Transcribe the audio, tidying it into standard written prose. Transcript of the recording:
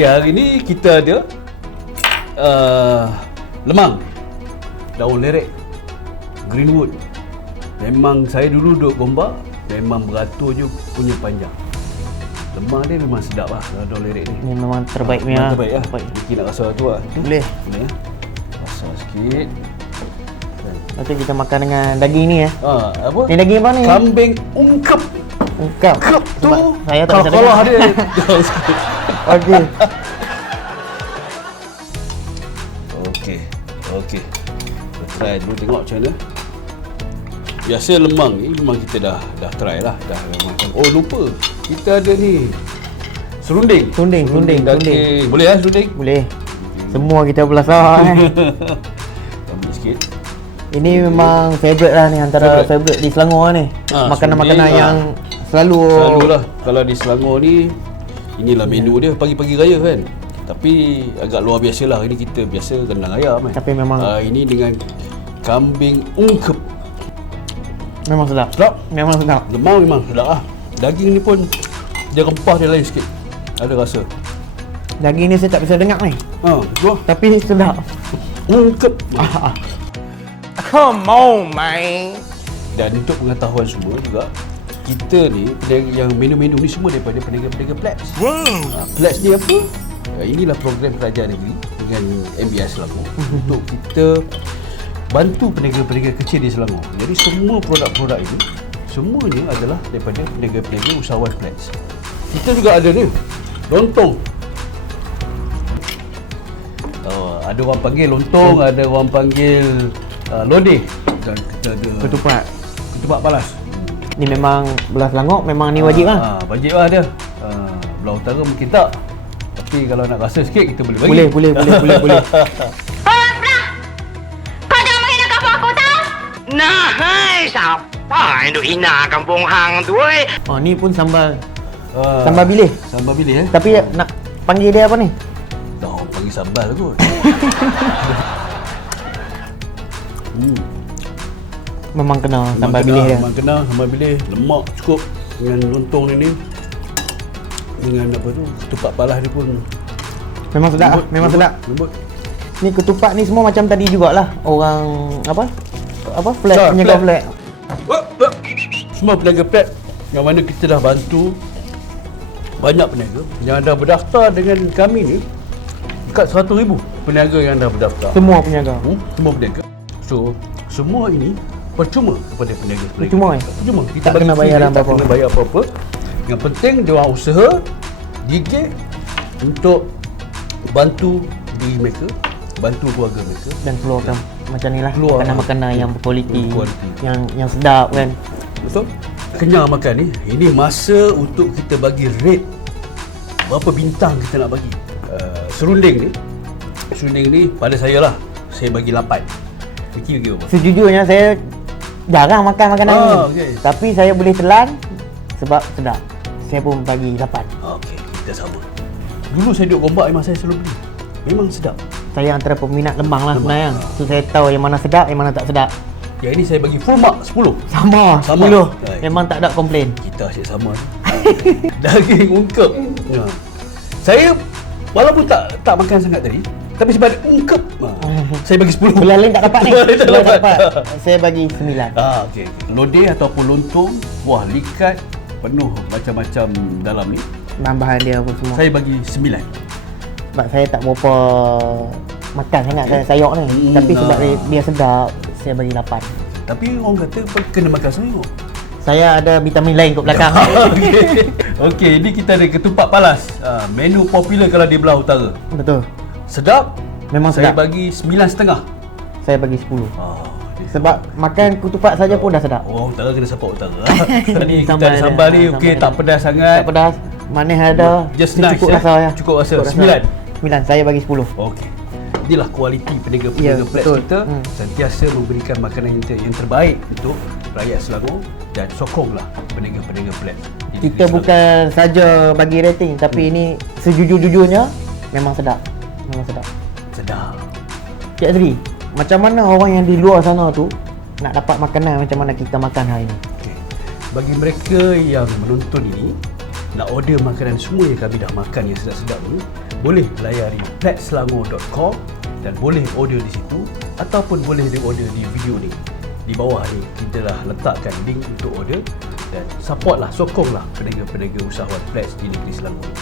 Okey, hari ni kita ada lemang, daun lerek, greenwood. Memang saya dulu duduk Gombak, memang beratur je punya panjang. Lemang dia memang sedap lah, daun lerek ni. Ini memang terbaik punya. Terbaik lah. Mungkin nak rasa tu lah. Boleh. Boleh ya. Rasa sikit. Nanti kita makan dengan daging ni ya. Apa? Ni daging apa ni? Kambing ungkep. Ungkap. Kep tu. Saya tak bisa kalau dengar. ada jauh sikit. Okey. Okey. Kita try dulu tengok macam mana. Biasa lemang ni memang kita dah try lah, dah makan. Oh lupa. Kita ada ni. Serunding. Serunding. Boleh lah serunding? Boleh. Semua kita belasah Ambil sikit. Ini memang favourite lah ni, antara favourite di Selangor ni. Makanan-makanan yang Selalulah kalau di Selangor ni, inilah menu dia pagi-pagi raya kan. Tapi agak luar biasa lah. Ini kita biasa kandang ayam kan. Tapi memang ini dengan kambing ungkep. memang sedap. Memang sedap. Lemang memang sedap lah. Daging ni pun dia rempah dia lain sikit. Ada rasa. Daging ni saya tak bisa dengar ni. Betul. Tapi sedap. Ungkep. Come on, man. Dan untuk pengetahuan semua juga, kita ni yang menu-menu ni semua daripada peniaga-peniaga Pledge. Pledge ni apa? Inilah program kerajaan negeri dengan MBS Selangor untuk kita bantu peniaga-peniaga kecil di Selangor. Jadi semua produk-produk ini semuanya adalah daripada peniaga-peniaga usahawan Pledge. Kita juga ada ni lontong. Ada orang panggil lontong, ada orang panggil lodeh, dan kita ada ketupat palas. Ni memang belah Selangor memang ni wajib lah. Wajib lah dia. Belah utara mungkin tak. Tapi kalau nak rasa sikit kita boleh bagi. Boleh. Kau jangan menghina kampung aku tau. Nah, hai, siapa yang duk hina kampung hang tu, oi? Ni pun sambal. Sambal bilih. Sambal bilih Tapi nak panggil dia apa ni? Dah orang panggil sambal kot. Memang kena sambal bilih dia. Memang kena sambal bilih. Lemak cukup dengan lontong ni. Dengan apa tu, ketupat palas dia pun Memang sedap. Lembut. Ni ketupat ni semua macam tadi jugalah. Orang apa flat, penjaga flat. Semua peniaga Pledge yang mana kita dah bantu banyak peniaga yang dah berdaftar dengan kami ni. Dekat 100,000 peniaga yang dah berdaftar. Semua penjaga. Semua peniaga. So, semua ini percuma kepada peniaga. Percuma. Kita Tak kena bayar apa-apa. kena bayar apa-apa. Yang penting dia orang usaha gigih untuk bantu diri mereka, bantu keluarga mereka Dan keluarkan macam ni lah makanan-makanan yang berkualiti, yang sedap kan. Betul? Kenyang makan ni, ini masa untuk kita bagi rate berapa bintang kita nak bagi. Serunding ni pada saya lah, saya bagi 8. Fikir bagi berapa? Sejujurnya saya jarang makan makanan ni. Okay. Tapi saya boleh telan sebab sedap. Saya pun bagi 8. Okey, kita sama. Dulu saya duduk Gombak memang saya selalu beli. Memang sedap. Saya antara peminat lemang lah sebenarnya. So saya tahu yang mana sedap, yang mana tak sedap. Yang ini saya bagi full mark 10. Sama. 10. Baik. Memang tak ada komplain. Kita asyik sama. Daging ungkep. Saya walaupun tak makan sangat tadi, tapi sebab ungkep, saya bagi 10. Belah lain tak dapat ni. Belah lain tak dapat. Saya bagi 9. Okey. Lodeh ataupun lontong, buah likat penuh macam-macam dalam ni. Bahan-bahan dia apa semua. Saya bagi 9. Sebab saya tak berapa makan sangat sayur ni. Tapi sebab dia sedap, saya bagi 8. Tapi orang kata kena makan sayur. Saya ada vitamin lain kat belakang. Okey, ini kita ada ketupat palas. Menu popular kalau di belah utara. Betul. Sedap. Memang Saya sedap. bagi 9.5. Saya bagi 10. Sebab makan ketupat saja pun dah sedap. Orang utara kena support utara. Tadi kita Sambal ada sambal dia. ni, okey, tak pedas sangat. Tak pedas. Manis ada. Just nice, cukup rasa ya. Cukup rasa. 9. 9. Saya bagi 10. Okey. Inilah kualiti peniaga-peniaga Ya, Pledge betul. kita. Sentiasa memberikan makanan yang terbaik untuk rakyat Selangor dan sokonglah peniaga-peniaga Pledge. Kita bukan saja bagi rating, tapi ini sejujur-jujurnya memang sedap. Memang sedap. Sedap. Cik Azri, macam mana orang yang di luar sana tu nak dapat makanan macam mana kita makan hari ini? Okay. Bagi mereka yang menonton ini, nak order makanan semua yang kami dah makan yang sedap-sedap ni, boleh layari platselangor.com dan boleh order di situ, ataupun boleh di-order di video ni. Di bawah ni kita dah letakkan link untuk order, dan supportlah, sokonglah peniaga-peniaga usahawan Plats di negeri Selangor.